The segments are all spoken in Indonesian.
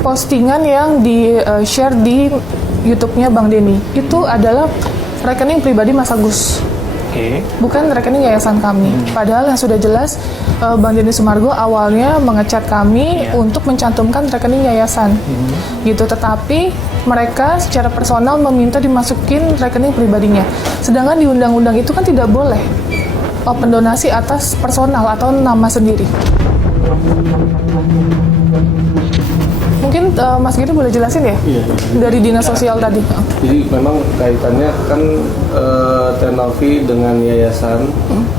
postingan yang di-share di YouTube-nya Bang Denny itu adalah rekening pribadi Mas Agus. Bukan rekening yayasan kami. Padahal yang sudah jelas Bang Denny Sumargo awalnya mengecat kami untuk mencantumkan rekening yayasan. Gitu. Tetapi mereka secara personal meminta dimasukin rekening pribadinya. Sedangkan di undang-undang itu kan tidak boleh open donasi atas personal atau nama sendiri. Mungkin Mas Giri boleh jelasin ya? Iya. Dari Dinas Sosial tadi. Jadi memang kaitannya kan Tenovi dengan yayasan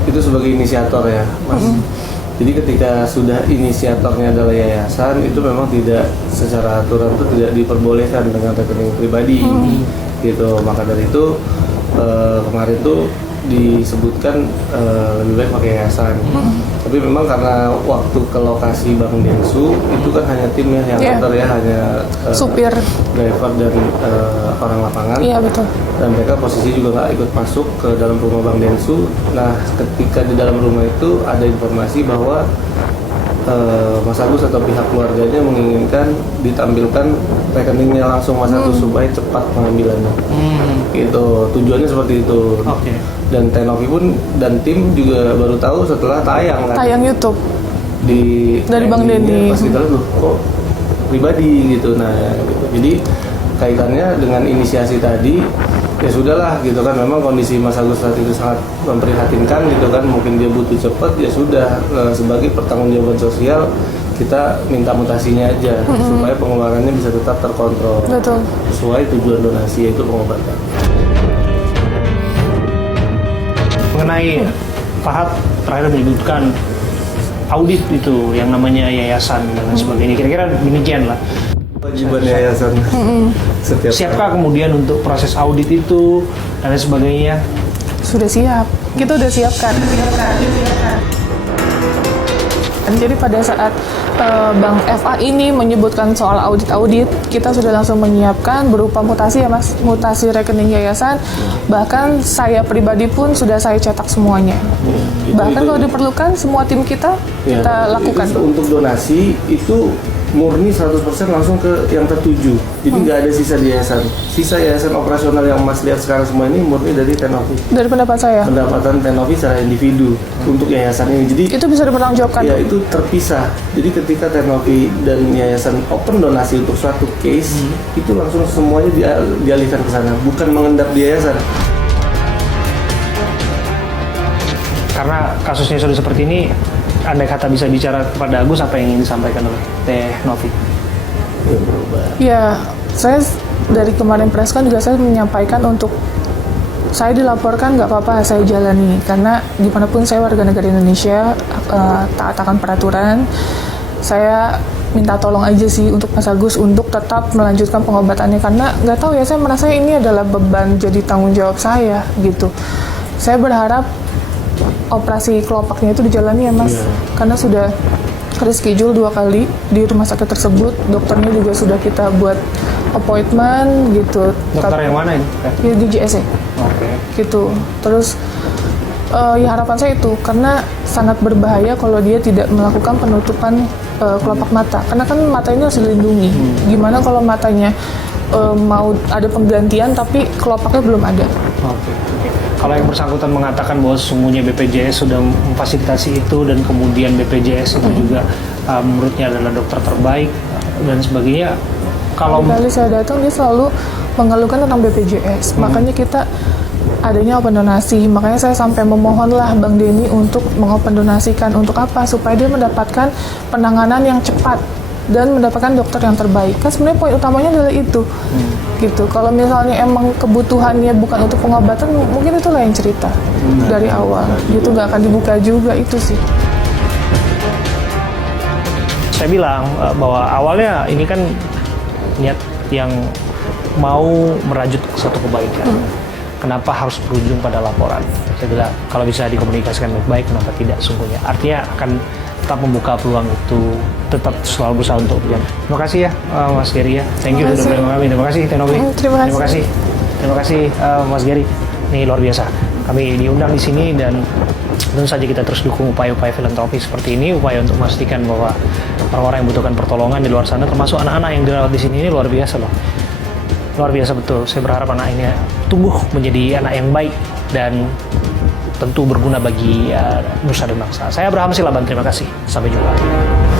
itu sebagai inisiator ya, Mas. Jadi ketika sudah inisiatornya adalah yayasan, itu memang tidak secara aturan itu tidak diperbolehkan dengan rekening pribadi, gitu. Maka dari itu kemarin tuh disebutkan lebih baik pakai yayasan. Tapi memang karena waktu ke lokasi Bang Densu itu kan hanya tim ya yang antar ya, hanya supir, driver dan orang lapangan. Iya betul. Dan mereka posisi juga nggak ikut masuk ke dalam rumah Bang Densu. Nah, ketika di dalam rumah itu ada informasi bahwa Mas Agus atau pihak keluarganya menginginkan ditampilkan rekeningnya langsung Mas Agus supaya cepat pengambilannya. Gitu, tujuannya seperti itu. Dan Tenovi pun dan tim juga baru tahu setelah tayang kan. Tayang YouTube. Dari Bang Denny. Pas kita lihat loh, kok pribadi gitu. Nah, gitu. Jadi kaitannya dengan inisiasi tadi ya sudahlah gitu kan, memang kondisi Mas Agus saat itu sangat memprihatinkan gitu kan, mungkin dia butuh cepat, ya sudah sebagai pertanggungjawaban sosial kita minta mutasinya aja supaya pengeluarannya bisa tetap terkontrol. Betul. Sesuai tujuan donasi, yaitu pengobatan. Mengenai Fahad terakhir menyebutkan audit itu yang namanya yayasan dan sebagainya, kira-kira demikian lah. Kewajiban yayasan. Siapkah kemudian untuk proses audit itu dan sebagainya? Sudah siap. Kita udah siapkan. Jadi pada saat Bang FA ini menyebutkan soal audit, kita sudah langsung menyiapkan berupa mutasi ya Mas, mutasi rekening yayasan. Bahkan saya pribadi pun sudah saya cetak semuanya. Bahkan kalau diperlukan semua tim kita lakukan. Untuk donasi itu murni 100% langsung ke yang tertuju. Jadi nggak ada sisa di yayasan. Sisa yayasan operasional yang Mas lihat sekarang semua ini murni dari Tenovi. Dari pendapat saya. Pendapatan Tenovi secara individu untuk yayasan ini. Jadi itu bisa dipertanggungjawabkan. Ya, itu terpisah. Jadi ketika Tenovi dan yayasan open donasi untuk suatu case, itu langsung semuanya dialihkan ke sana, bukan mengendap di yayasan. Karena kasusnya sudah seperti ini, andai kata bisa bicara kepada Agus, apa yang ingin disampaikan oleh Tenovi? Ya, saya dari kemarin preskon juga saya menyampaikan untuk saya dilaporkan nggak apa-apa, saya jalani. Karena gimana pun saya warga negara Indonesia, taat akan peraturan. Saya minta tolong aja sih untuk Mas Agus untuk tetap melanjutkan pengobatannya. Karena nggak tahu ya, saya merasa ini adalah beban jadi tanggung jawab saya gitu. Saya berharap operasi kelopaknya itu dijalani ya Mas, karena sudah reschedule 2 kali di rumah sakit tersebut. Dokternya juga sudah kita buat appointment gitu. Dokter yang mana ini? Ya, di JSC. Gitu. Terus ya harapan saya itu, karena sangat berbahaya kalau dia tidak melakukan penutupan kelopak mata, karena kan mata ini harus dilindungi. Gimana kalau matanya mau ada penggantian tapi kelopaknya belum ada? Kalau yang bersangkutan mengatakan bahwa sesungguhnya BPJS sudah memfasilitasi itu dan kemudian BPJS itu juga menurutnya adalah dokter terbaik dan sebagainya. Kalau kali saya datang dia selalu mengeluhkan tentang BPJS, makanya kita adanya open donasi. Makanya saya sampai memohonlah Bang Denny untuk mengopen donasikan. Untuk apa? Supaya dia mendapatkan penanganan yang cepat dan mendapatkan dokter yang terbaik. Kan sebenarnya poin utamanya adalah itu. Gitu. Kalau misalnya emang kebutuhannya bukan untuk pengobatan, mungkin itu lain cerita dari awal. Itu nggak akan dibuka juga, itu sih. Saya bilang bahwa awalnya ini kan niat yang mau merajut suatu kebaikan. Kenapa harus berujung pada laporan? Saya bilang kalau bisa dikomunikasikan baik-baik, kenapa tidak sungguhnya? Artinya akan tetap membuka peluang itu, tetap selalu berusaha untuk berjalan. Terima kasih ya Mas Gary ya. Thank you sudah bersama kami. Terima kasih Tenovi. Terima kasih Mas Gary. Ini luar biasa. Kami diundang di sini dan tentu saja kita terus dukung upaya-upaya filantropi seperti ini, upaya untuk memastikan bahwa orang-orang yang membutuhkan pertolongan di luar sana, termasuk anak-anak yang dirawat di sini, ini luar biasa loh. Luar biasa betul. Saya berharap anak ini tumbuh menjadi anak yang baik dan tentu berguna bagi nusa dan bangsa. Saya Abraham Silaban, terima kasih. Sampai jumpa.